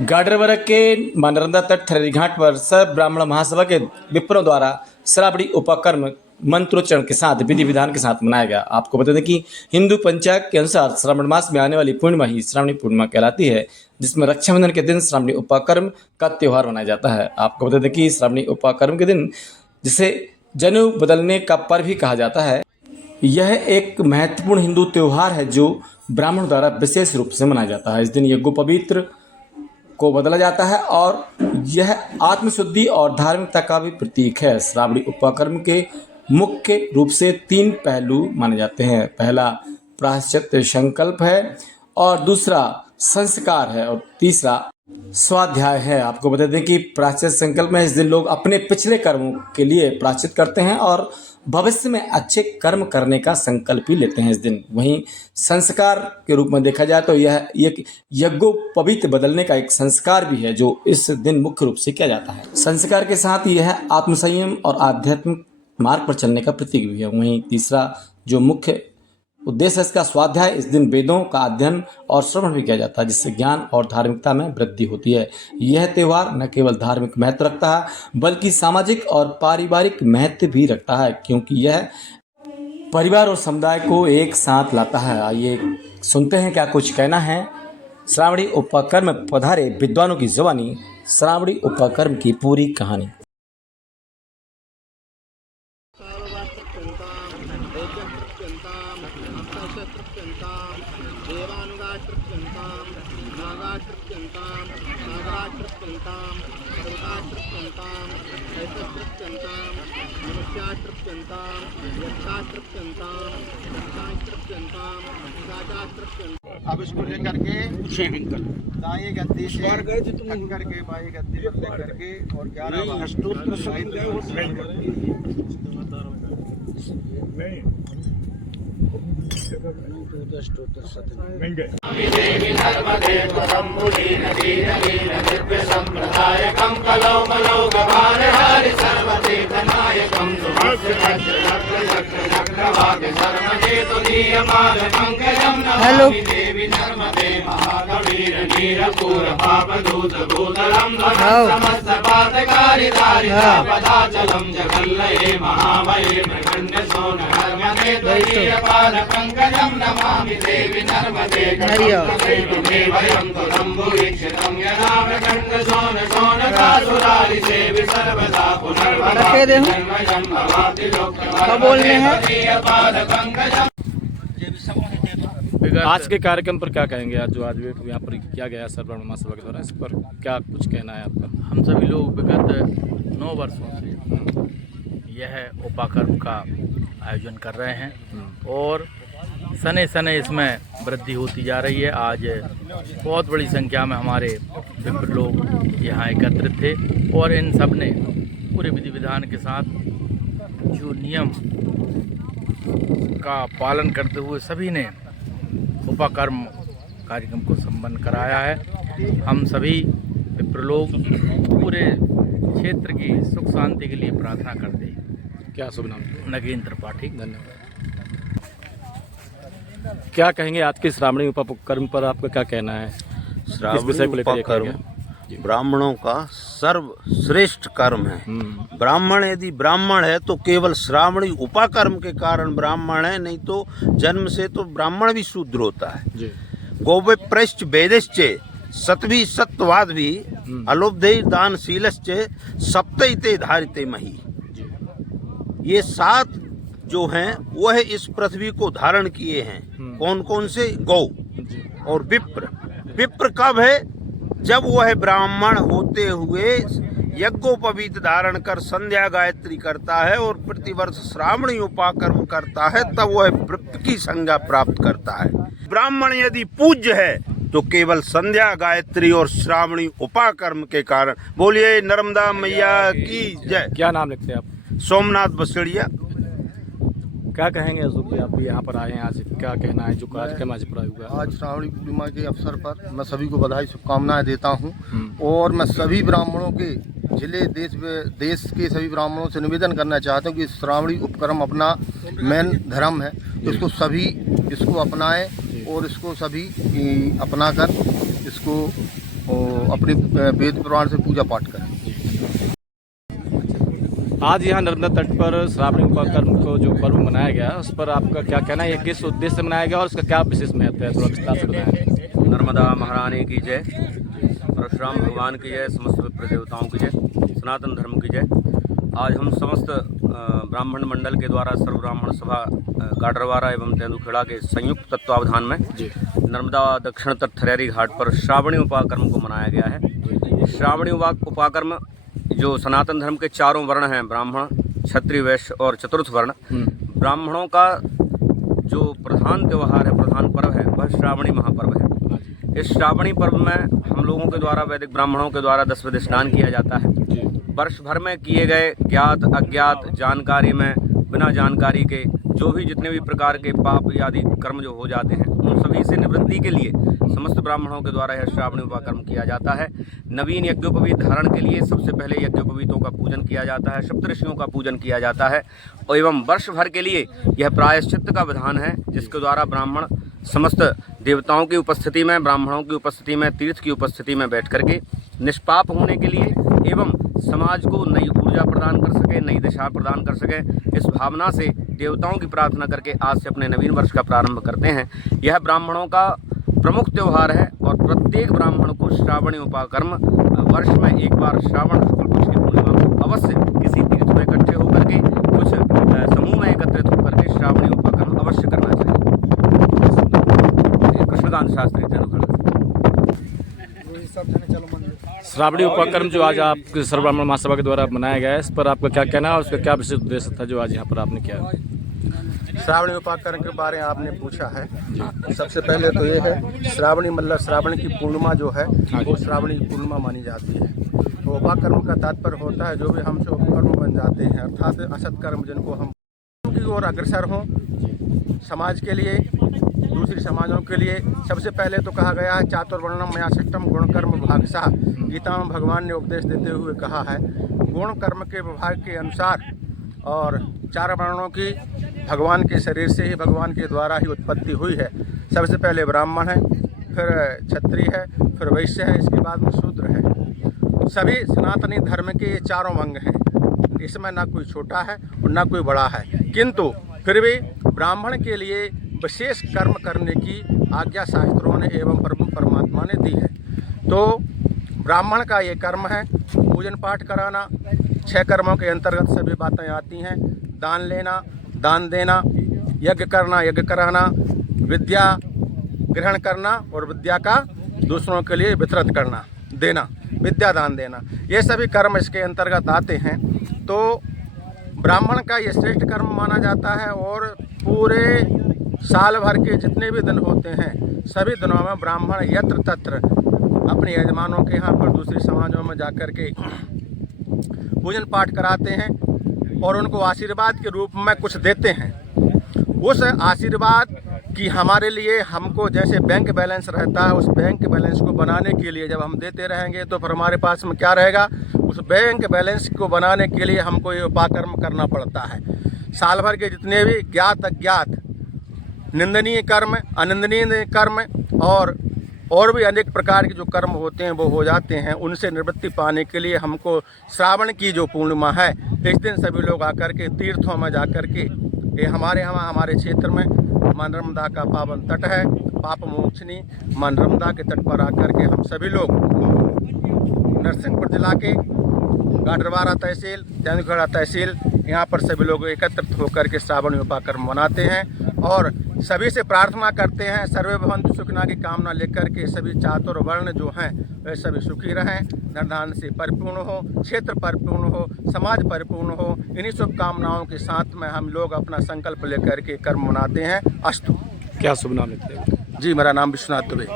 गाडरवरक के मनरंदा तट थरेरी घाट पर सर्व ब्राह्मण महासभा के विप्रों द्वारा श्रावणी उपकर्म मंत्रोच्चारण के साथ विधि विधान के साथ मनाया गया। आपको बता दें कि हिंदू पंचांग के अनुसार श्रावण मास में आने वाली पूर्णिमा ही श्रावणी पूर्णिमा कहलाती है, जिसमें रक्षाबंधन के दिन श्रावणी उपकर्म का त्यौहार मनाया जाता है। आपको बता दें कि श्रावणी उपकर्म के दिन जिसे जनेऊ बदलने का पर्व भी कहा जाता है, यह एक महत्वपूर्ण हिंदू त्यौहार है जो ब्राह्मण द्वारा विशेष रूप से मनाया जाता है। इस दिन यज्ञोपवीत को बदला जाता है और यह आत्मशुद्धि और धार्मिकता का भी प्रतीक है। श्रावणी उपकर्म के मुख्य रूप से 3 पहलू माने जाते हैं। पहला प्रायश्चित संकल्प है और दूसरा संस्कार है और तीसरा स्वाध्याय है। आपको बता दें कि प्रायश्चित संकल्प में इस दिन लोग अपने पिछले कर्मों के लिए प्रायश्चित करते हैं और भविष्य में अच्छे कर्म करने का संकल्प भी लेते हैं इस दिन। वहीं संस्कार के रूप में देखा जाए तो यह एक यज्ञोपवीत बदलने का एक संस्कार भी है जो इस दिन मुख्य रूप से किया जाता है। संस्कार के साथ यह आत्मसंयम और आध्यात्मिक मार्ग पर चलने का प्रतीक भी है। वहीं तीसरा जो मुख्य उद्देश्य है इसका स्वाध्याय, इस दिन वेदों का अध्ययन और श्रवण भी किया जाता है जिससे ज्ञान और धार्मिकता में वृद्धि होती है। यह त्यौहार न केवल धार्मिक महत्व रखता है बल्कि सामाजिक और पारिवारिक महत्व भी रखता है, क्योंकि यह परिवार और समुदाय को एक साथ लाता है। आइए सुनते हैं क्या कुछ कहना है श्रावणी उपकर्म पधारे विद्वानों की जुबानी, श्रावणी उपकर्म की पूरी कहानी। अब इसको लेकर के दाएं गद्दी से टक्कर के बाएं गद्दी पर लेकर के और 11 हेलो क्या बोलने हैं। आज के कार्यक्रम पर क्या कहेंगे? आज जो आज यहाँ पर किया गया सर्व ब्राह्मण महासभा के द्वारा, इस पर क्या कुछ कहना है आपका? हम सभी लोग विगत 9 वर्षों से यह उपाकर्म का आयोजन कर रहे हैं और सने सने इसमें वृद्धि होती जा रही है। आज बहुत बड़ी संख्या में हमारे विप्र लोग यहाँ एकत्रित थे और इन सब ने पूरे विधि विधान के साथ जो नियम का पालन करते हुए सभी ने उपकर्म कार्यक्रम को संपन्न कराया है। हम सभी विप्र लोग पूरे क्षेत्र की सुख शांति के लिए प्रार्थना करते हैं। क्या शुभ नाम? नगेंद्र त्रिपाठी। धन्यवाद। क्या कहेंगे आज के श्रावणी उपकर्म पर, आपका क्या कहना है? श्रावणी उपकर्म ब्राह्मणों का सर्वश्रेष्ठ कर्म है। ब्राह्मण यदि ब्राह्मण है तो केवल श्रावणी उपकर्म के कारण ब्राह्मण है, नहीं तो जन्म से तो ब्राह्मण भी शूद्र होता है। गोविप्रश्च वेदश्च सत्वी सत्वाद भी अलुब्धे दानशीलश्च सप्तैते धारिते मही। ये 7 जो हैं वह इस पृथ्वी को धारण किए हैं। कौन कौन से? गौ और विप्र। विप्र कब है? जब वह ब्राह्मण होते हुए यज्ञोपवीत धारण कर संध्या गायत्री करता है और प्रतिवर्ष श्रावणी उपाकर्म करता है, तब वह व्रत की संज्ञा प्राप्त करता है। ब्राह्मण यदि पूज्य है तो केवल संध्या गायत्री और श्रावणी उपाकर्म के कारण। बोलिए नर्मदा मैया की जय। क्या नाम लिखते हैं आप? सोमनाथ बसड़िया। क्या कहेंगे अशोक जी, आप भी यहाँ पर आए हैं, आज क्या कहना है जो कार्यक्रम आज पर हुआ? आज श्रावणी पूर्णिमा के अवसर पर मैं सभी को बधाई शुभकामनाएं देता हूं और मैं सभी ब्राह्मणों के जिले देश के सभी ब्राह्मणों से निवेदन करना चाहता हूं कि श्रावणी उपकर्म अपना मेन धर्म है, तो इसको सभी इसको अपनाएं और इसको सभी अपनाकर इसको अपनी वेद पुराण से पूजा पाठ करें। आज यहाँ नर्मदा तट पर श्रावणी उपकर्म को जो पर्व मनाया गया उस पर आपका क्या कहना है, ये किस उद्देश्य से मनाया गया और उसका क्या विशेष महत्व है, थोड़ा विस्तार से बताएं। नर्मदा महारानी की जय, परशुराम भगवान की जय, समस्त विप्र देवताओं की जय, सनातन धर्म की जय। आज हम समस्त ब्राह्मण मंडल के द्वारा सर्व ब्राह्मण सभा गाडरवारा एवं तेंदुखेड़ा के संयुक्त तत्वावधान में नर्मदा दक्षिण तट थरेरी घाट पर श्रावणी उपाकर्म को मनाया गया है। श्रावणी उपाकर्म जो सनातन धर्म के चारों वर्ण हैं, ब्राह्मण, क्षत्रिय, वैश्य और चतुर्थ वर्ण, ब्राह्मणों का जो प्रधान त्यौहार है, प्रधान पर्व है, वह श्रावणी महापर्व है। इस श्रावणी पर्व में हम लोगों के द्वारा, वैदिक ब्राह्मणों के द्वारा 10 बजे स्नान किया जाता है। वर्ष भर में किए गए ज्ञात अज्ञात जानकारी में, बिना जानकारी के जो भी जितने भी प्रकार के पाप आदि कर्म जो हो जाते हैं, उन सभी से निवृत्ति के लिए समस्त ब्राह्मणों के द्वारा यह श्रावणी उपाकर्म किया जाता है। नवीन यज्ञोपवीत धारण के लिए सबसे पहले यज्ञोपवीतों का पूजन किया जाता है, सप्तऋषियों का पूजन किया जाता है और एवं वर्ष भर के लिए यह प्रायश्चित्त का विधान है, जिसके द्वारा ब्राह्मण समस्त देवताओं की उपस्थिति में, ब्राह्मणों की उपस्थिति में, तीर्थ की उपस्थिति में बैठ करके निष्पाप होने के लिए एवं समाज को नई ऊर्जा प्रदान कर सके, नई दिशा प्रदान कर सके, इस भावना से देवताओं की प्रार्थना करके आज से अपने नवीन वर्ष का प्रारंभ करते हैं। यह ब्राह्मणों का प्रमुख त्यौहार है और प्रत्येक ब्राह्मण को श्रावणी उपाकर्म वर्ष में एक बार श्रावण शुक्ल पक्ष की पूर्णिमा को अवश्य किसी तीर्थ में इकट्ठे होकर के, कुछ समूह में एकत्रित होकर के श्रावणी उपाकर्म अवश्य करना चाहिए। कृष्णकांत शास्त्री तेंदुखेड़ा। श्रावणी उपकर्म जो आज आप सर्व ब्राह्मण महासभा के द्वारा मनाया गया है, इस पर आपका क्या कहना है और उसका क्या विशेष उद्देश्य था जो आज यहाँ पर आपने किया? श्रावणी उपाकर्म के बारे में आपने पूछा है। सबसे पहले तो ये है, श्रावणी मतलब श्रावण की पूर्णिमा जो है वो श्रावणी पूर्णिमा मानी जाती है। तो उपाकर्म का तात्पर्य होता है जो भी हमसे उपकर्म बन जाते हैं, अर्थात असत कर्म जिनको हम की ओर अग्रसर हों, समाज के लिए, दूसरी समाजों के लिए। सबसे पहले तो कहा गया है चातुर्वर्णम मया सृष्टम गुण कर्म विभागशः। गीता में भगवान ने उपदेश देते हुए कहा है गुण कर्म के विभाग के अनुसार, और 4 वर्णों की भगवान के शरीर से ही, भगवान के द्वारा ही उत्पत्ति हुई है। सबसे पहले ब्राह्मण है, फिर क्षत्रिय है, फिर वैश्य है, इसके बाद में शूद्र है। सभी सनातनी धर्म के ये 4 अंग हैं, इसमें ना कोई छोटा है और ना कोई बड़ा है, किंतु फिर भी ब्राह्मण के लिए विशेष कर्म करने की आज्ञा शास्त्रों ने एवं परमात्मा ने दी है। तो ब्राह्मण का ये कर्म है पूजन पाठ कराना। 6 कर्मों के अंतर्गत सभी बातें आती हैं। दान लेना, दान देना, यज्ञ करना, यज्ञ कराना, विद्या ग्रहण करना और विद्या का दूसरों के लिए वितरित करना, देना, विद्या दान देना, ये सभी कर्म इसके अंतर्गत आते हैं। तो ब्राह्मण का ये श्रेष्ठ कर्म माना जाता है और पूरे साल भर के जितने भी दिन होते हैं सभी दिनों में ब्राह्मण यत्र तत्र अपने यजमानों के यहाँ पर, दूसरी समाजों में जाकर के पूजन पाठ कराते हैं और उनको आशीर्वाद के रूप में कुछ देते हैं। उस आशीर्वाद की हमारे लिए, हमको जैसे बैंक बैलेंस रहता है, उस बैंक बैलेंस को बनाने के लिए जब हम देते रहेंगे तो फिर हमारे पास में क्या रहेगा, उस बैंक बैलेंस को बनाने के लिए हमको ये उपाकर्म करना पड़ता है। साल भर के जितने भी ज्ञात अज्ञात निंदनीय कर्म, अनिंदनीय कर्म और भी अनेक प्रकार के जो कर्म होते हैं वो हो जाते हैं। उनसे निवृत्ति पाने के लिए हमको श्रावण की जो पूर्णिमा है, इस दिन सभी लोग आकर के तीर्थों में जाकर के, ये हमारे क्षेत्र में मां नर्मदा का पावन तट है, पाप मोक्षनी मां नर्मदा के तट पर आकर के हम सभी लोग नरसिंहपुर जिला के गाडरवारा तहसील, तेंदुखेड़ा तहसील, यहाँ पर सभी लोग एकत्रित होकर के श्रावणी उपाकर्म मनाते हैं और सभी से प्रार्थना करते हैं सर्वे भवन्तु सुखिनः की कामना लेकर के सभी चातुर्वर्ण जो हैं वे सभी सुखी रहें, धन से परिपूर्ण हो, क्षेत्र परिपूर्ण हो, समाज परिपूर्ण हो। इन्हीं शुभकामनाओं के साथ में हम लोग अपना संकल्प लेकर के कर्म मनाते हैं। अस्तु। क्या शुभ नाम लेते हैं? जी, मेरा नाम विश्वनाथ दुबे।